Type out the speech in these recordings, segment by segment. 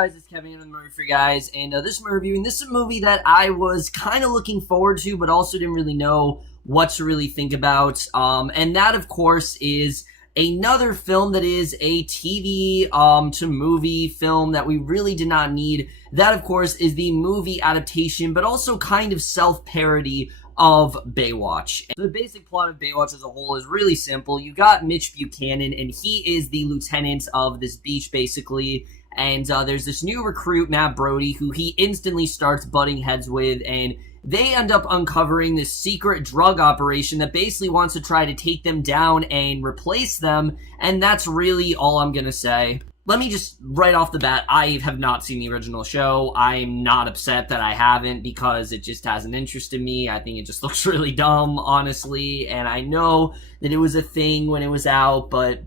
guys? It's Kevin with the movie for you guys, and this movie reviewing. This is a movie that I was kind of looking forward to, but also didn't really know what to really think about. And that, of course, is another film that is a TV to movie film that we really did not need. That, of course, is the movie adaptation, but also kind of self-parody of Baywatch. The basic plot of Baywatch as a whole is really simple. You got Mitch Buchanan, and he is the lieutenant of this beach, basically. And there's this new recruit, Matt Brody, who he instantly starts butting heads with, and they end up uncovering this secret drug operation that basically wants to try to take them down and replace them, and that's really all I'm gonna say. Let me just, right off the bat, I have not seen the original show. I'm not upset that I haven't, because it just hasn't interested me. I think it just looks really dumb, honestly, and I know that it was a thing when it was out, but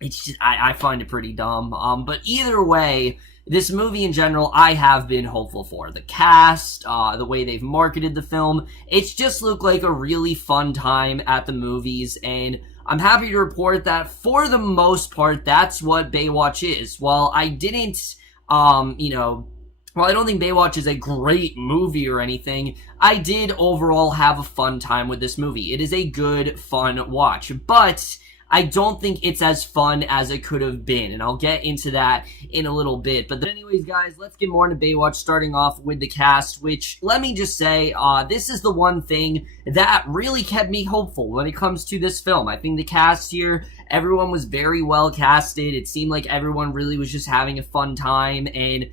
it's just, I find it pretty dumb. But either way, this movie in general, I have been hopeful for. The cast, the way they've marketed the film, it's just looked like a really fun time at the movies, and I'm happy to report that for the most part, that's what Baywatch is. While I didn't, while I don't think Baywatch is a great movie or anything, I did overall have a fun time with this movie. It is a good, fun watch, but I don't think it's as fun as it could have been, and I'll get into that in a little bit. But anyways, guys, let's get more into Baywatch, starting off with the cast, which, let me just say, this is the one thing that really kept me hopeful when it comes to this film. I think the cast here, everyone was very well casted. It seemed like everyone really was just having a fun time, and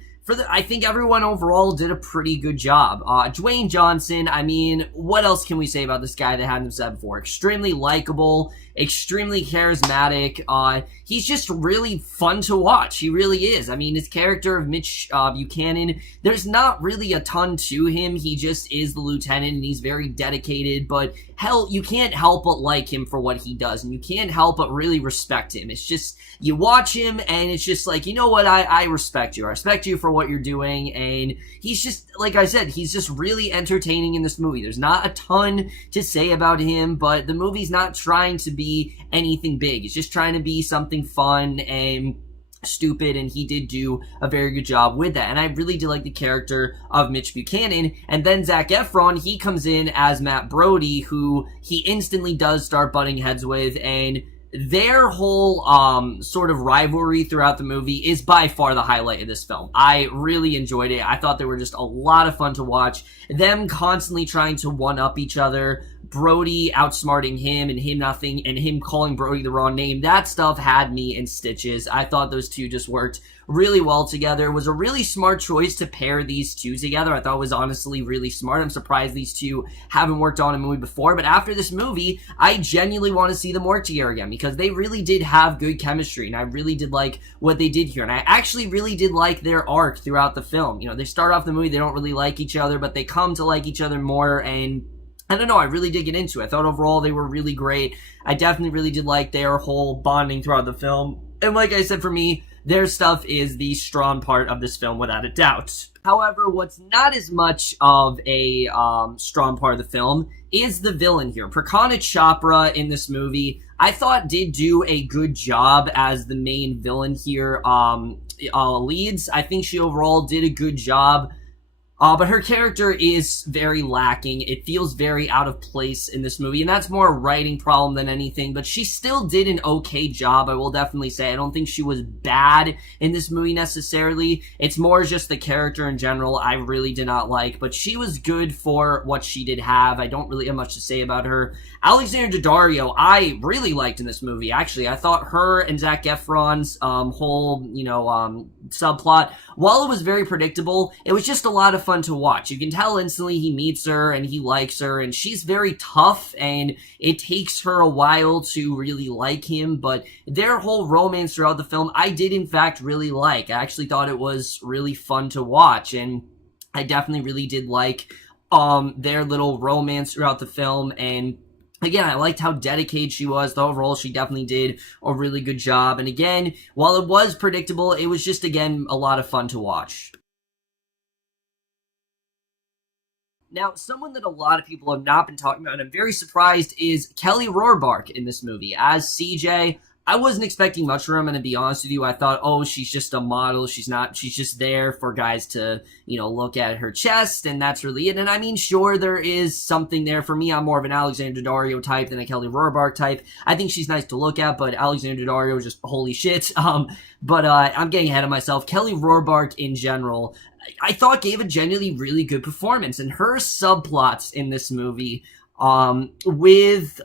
I think everyone overall did a pretty good job. Dwayne Johnson, I mean, what else can we say about this guy that hadn't been said before? Extremely likable, extremely charismatic. He's just really fun to watch. He really is. I mean, his character of Mitch Buchanan, there's not really a ton to him. He just is the lieutenant, and he's very dedicated, but hell, you can't help but like him for what he does, and you can't help but really respect him. It's just, you watch him, and it's just like, you know what, I respect you. I respect you for what you're doing, and he's just, like I said, he's just really entertaining in this movie. There's not a ton to say about him, but the movie's not trying to be anything big. It's just trying to be something fun and stupid, and he did do a very good job with that. And I really did like the character of Mitch Buchanan. And then Zac Efron, he comes in as Matt Brody, who he instantly does start butting heads with, and their whole sort of rivalry throughout the movie is by far the highlight of this film. I really enjoyed it. I thought they were just a lot of fun to watch. Them constantly trying to one-up each other, Brody outsmarting him and him nothing, and him calling Brody the wrong name. That stuff had me in stitches. I thought those two just worked really well together. It was a really smart choice to pair these two together. I thought it was honestly really smart. I'm surprised these two haven't worked on a movie before, but after this movie, I genuinely want to see them work together again, because they really did have good chemistry, and I really did like what they did here, and I actually really did like their arc throughout the film. You know, they start off the movie, they don't really like each other, but they come to like each other more, and I don't know, I really did get into it. I thought overall they were really great. I definitely really did like their whole bonding throughout the film. And like I said, for me, their stuff is the strong part of this film, without a doubt. However, what's not as much of a strong part of the film is the villain here. Priykana Chopra in this movie, I thought did do a good job as the main villain here. Leads, I think she overall did a good job. But her character is very lacking. It feels very out of place in this movie, and that's more a writing problem than anything, but she still did an okay job, I will definitely say. I don't think she was bad in this movie necessarily. It's more just the character in general I really did not like, but she was good for what she did have. I don't really have much to say about her. Alexandra Dadario, I really liked in this movie, actually. I thought her and Zac Efron's whole, subplot, while it was very predictable, it was just a lot of fun to watch. You can tell instantly he meets her and he likes her, and she's very tough, and it takes her a while to really like him, but their whole romance throughout the film, I did in fact really like. I actually thought it was really fun to watch, and I definitely really did like their little romance throughout the film, and again, I liked how dedicated she was. The overall, she definitely did a really good job. And again, while it was predictable, it was just, again, a lot of fun to watch. Now, someone that a lot of people have not been talking about, and I'm very surprised, is Kelly Rohrbach in this movie as CJ. I wasn't expecting much from her, I'm going to be honest with you. I thought, oh, she's just a model. She's just there for guys to, look at her chest, and that's really it. And I mean, sure, there is something there. For me, I'm more of an Alexandra Daddario type than a Kelly Rohrbach type. I think she's nice to look at, but Alexandra Daddario is just holy shit. But I'm getting ahead of myself. Kelly Rohrbach in general, I thought gave a genuinely really good performance, and her subplots in this movie, with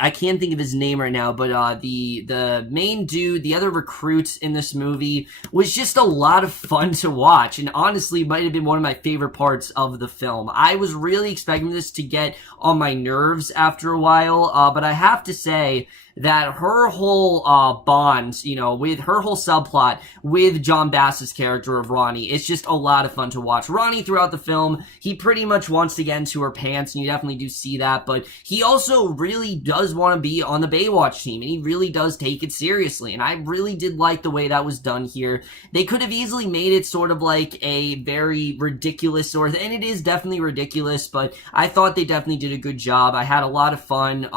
I can't think of his name right now, but the main dude, the other recruit in this movie, was just a lot of fun to watch, and honestly might have been one of my favorite parts of the film. I was really expecting this to get on my nerves after a while, but I have to say that her whole bond, with her whole subplot with John Bass's character of Ronnie, it's just a lot of fun to watch. Ronnie, throughout the film, he pretty much wants to get into her pants, and you definitely do see that, but he also really does want to be on the Baywatch team, and he really does take it seriously, and I really did like the way that was done here. They could have easily made it sort of like a very ridiculous sort of, and it is definitely ridiculous, but I thought they definitely did a good job. I had a lot of fun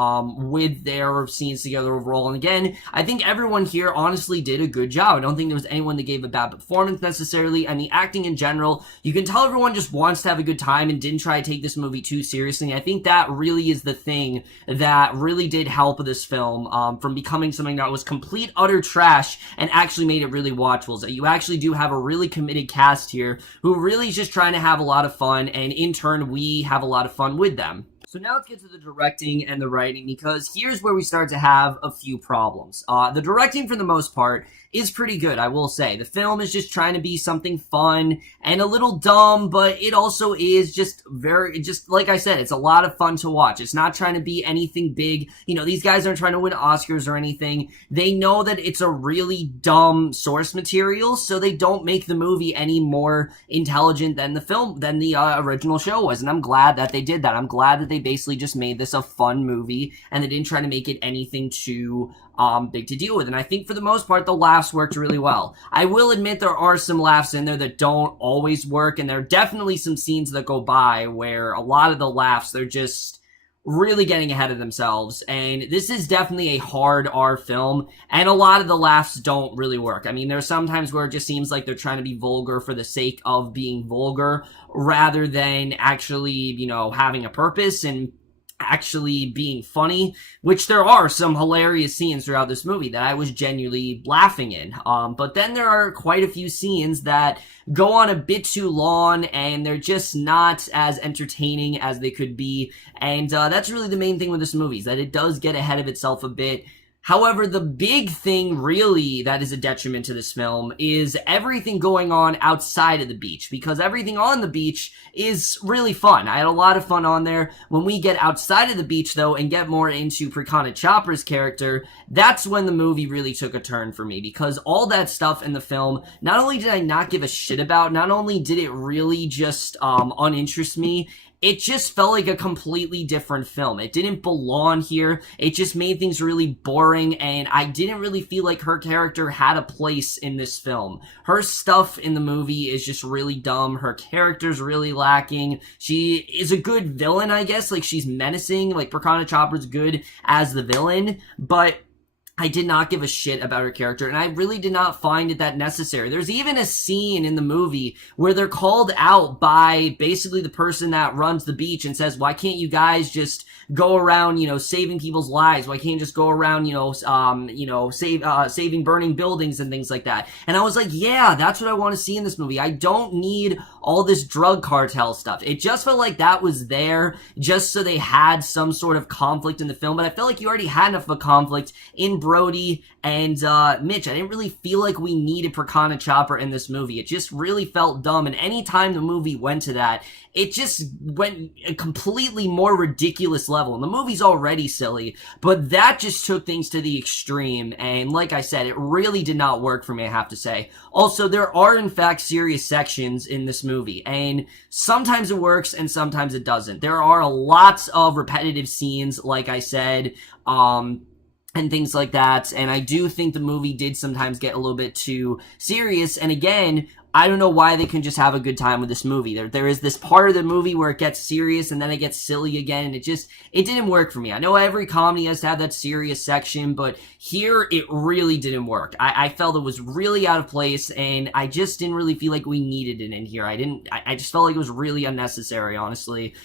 with their scenes together overall, and again, I think everyone here honestly did a good job. I don't think there was anyone that gave a bad performance necessarily, and the acting in general, you can tell everyone just wants to have a good time and didn't try to take this movie too seriously. I think that really is the thing that really did help this film from becoming something that was complete utter trash and actually made it really watchable, is that you actually do have a really committed cast here who really is just trying to have a lot of fun, and in turn we have a lot of fun with them. So now let's get to the directing and the writing, because here's where we start to have a few problems. The directing, for the most part, is pretty good, I will say. The film is just trying to be something fun and a little dumb, but it also is just like I said, it's a lot of fun to watch. It's not trying to be anything big. These guys aren't trying to win Oscars or anything. They know that it's a really dumb source material, so they don't make the movie any more intelligent than the original show was, and I'm glad that they did that. I'm glad that they basically just made this a fun movie, and they didn't try to make it anything too big to deal with. And I think for the most part, the laughs worked really well. I will admit there are some laughs in there that don't always work, and there are definitely some scenes that go by where a lot of the laughs, they're just really getting ahead of themselves. And this is definitely a hard R film, and a lot of the laughs don't really work. I mean, there's sometimes where it just seems like they're trying to be vulgar for the sake of being vulgar, rather than actually, having a purpose and actually being funny, which there are some hilarious scenes throughout this movie that I was genuinely laughing in. But then there are quite a few scenes that go on a bit too long, and they're just not as entertaining as they could be. And that's really the main thing with this movie, is that it does get ahead of itself a bit. However, the big thing really that is a detriment to this film is everything going on outside of the beach, because everything on the beach is really fun. I had a lot of fun on there. When we get outside of the beach, though, and get more into Priykana Chopra's character, that's when the movie really took a turn for me, because all that stuff in the film, not only did I not give a shit about, not only did it really just uninterest me, it just felt like a completely different film. It didn't belong here. It just made things really boring, and I didn't really feel like her character had a place in this film. Her stuff in the movie is just really dumb. Her character's really lacking. She is a good villain, I guess. Like, she's menacing. Like, Priykana Chopra's good as the villain, but I did not give a shit about her character, and I really did not find it that necessary. There's even a scene in the movie where they're called out by basically the person that runs the beach and says, why can't you guys just go around, saving people's lives? Why can't you just go around, saving burning buildings and things like that? And I was like, yeah, that's what I want to see in this movie. I don't need all this drug cartel stuff. It just felt like that was there just so they had some sort of conflict in the film, but I felt like you already had enough of a conflict in Brody and Mitch. I didn't really feel like we needed Priykana Chopra in this movie. It just really felt dumb, and anytime the movie went to that, it just went a completely more ridiculous level. And the movie's already silly, but that just took things to the extreme, and like I said, it really did not work for me, I have to say. Also, there are in fact serious sections in this movie, and sometimes it works and sometimes it doesn't. There are lots of repetitive scenes, like I said, and things like that, and I do think the movie did sometimes get a little bit too serious, and again, I don't know why they can just have a good time with this movie. There is this part of the movie where it gets serious and then it gets silly again, and it didn't work for me. I know every comedy has to have that serious section, but here it really didn't work. I felt it was really out of place, and I just didn't really feel like we needed it in here. I just felt like it was really unnecessary, honestly.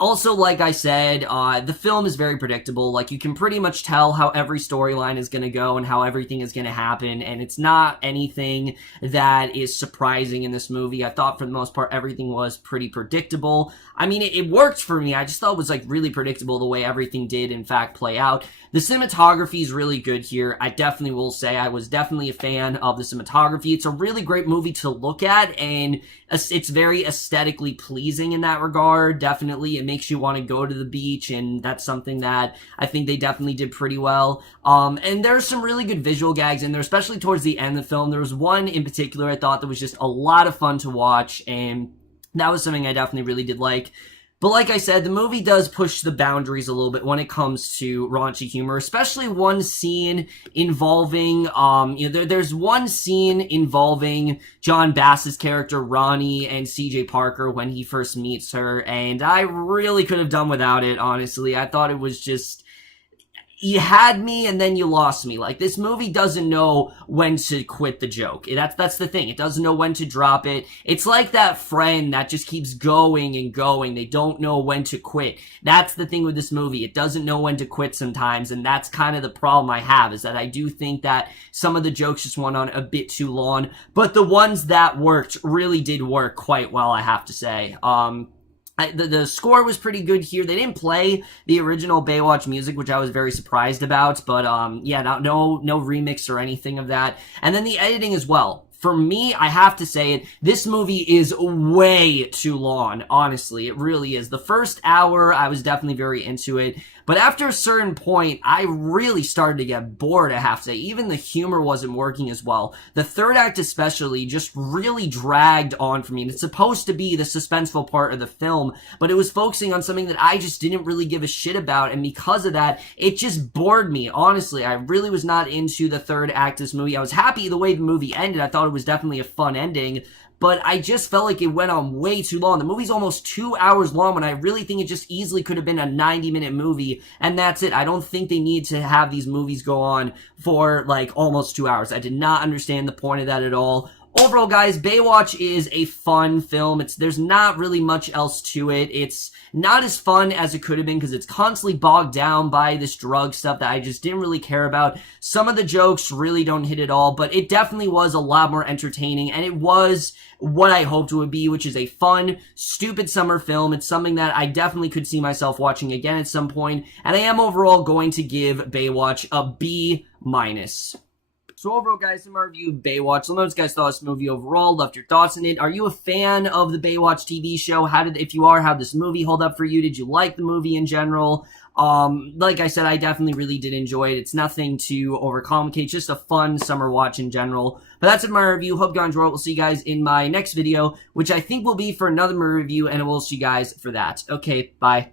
Also, like I said, the film is very predictable. Like, you can pretty much tell how every storyline is going to go and how everything is going to happen, and it's not anything that is surprising in this movie. I thought, for the most part, everything was pretty predictable. I mean, it worked for me. I just thought it was, like, really predictable the way everything did, in fact, play out. The cinematography is really good here. I definitely will say I was definitely a fan of the cinematography. It's a really great movie to look at, and it's very aesthetically pleasing in that regard. Definitely, it makes you want to go to the beach, and that's something that I think they definitely did pretty well. And there's some really good visual gags in there, especially towards the end of the film. There was one in particular I thought that was just a lot of fun to watch, and that was something I definitely really did like. But like I said, the movie does push the boundaries a little bit when it comes to raunchy humor, especially one scene involving, there's one scene involving John Bass's character, Ronnie, and CJ Parker when he first meets her, and I really could have done without it, honestly. I thought it was just, you had me and then you lost me. Like, this movie doesn't know when to quit the joke. That's the thing. It doesn't know when to drop it. It's like that friend that just keeps going and going. They don't know when to quit. That's the thing with this movie. It doesn't know when to quit sometimes, and that's kind of the problem I have, is that I do think that some of the jokes just went on a bit too long, but the ones that worked really did work quite well, I have to say. The score was pretty good here. They didn't play the original Baywatch music, which I was very surprised about, but yeah, no remix or anything of that. And then the editing as well. For me, I have to say it, this movie is way too long, honestly. It really is. The first hour, I was definitely very into it, but after a certain point, I really started to get bored, I have to say. Even the humor wasn't working as well. The third act especially just really dragged on for me, and it's supposed to be the suspenseful part of the film, but it was focusing on something that I just didn't really give a shit about, and because of that, it just bored me, honestly. I really was not into the third act of this movie. I was happy the way the movie ended. I thought it was definitely a fun ending, but I just felt like it went on way too long. The movie's almost 2 hours long when I really think it just easily could have been a 90-minute movie, and that's it. I don't think they need to have these movies go on for, like, almost 2 hours. I did not understand the point of that at all. Overall, guys, Baywatch is a fun film. There's not really much else to it. It's not as fun as it could have been because it's constantly bogged down by this drug stuff that I just didn't really care about. Some of the jokes really don't hit at all, but it definitely was a lot more entertaining, and it was what I hoped it would be, which is a fun, stupid summer film. It's something that I definitely could see myself watching again at some point, and I am overall going to give Baywatch a B-. So overall, guys, in my review of Baywatch, let me know what you guys thought of this movie overall. Left your thoughts on it. Are you a fan of the Baywatch TV show? If you are, how did this movie hold up for you? Did you like the movie in general? Like I said, I definitely really did enjoy it. It's nothing to overcomplicate, just a fun summer watch in general. But that's it, my review. Hope you guys enjoyed it. We'll see you guys in my next video, which I think will be for another movie review, and we'll see you guys for that. Okay, bye.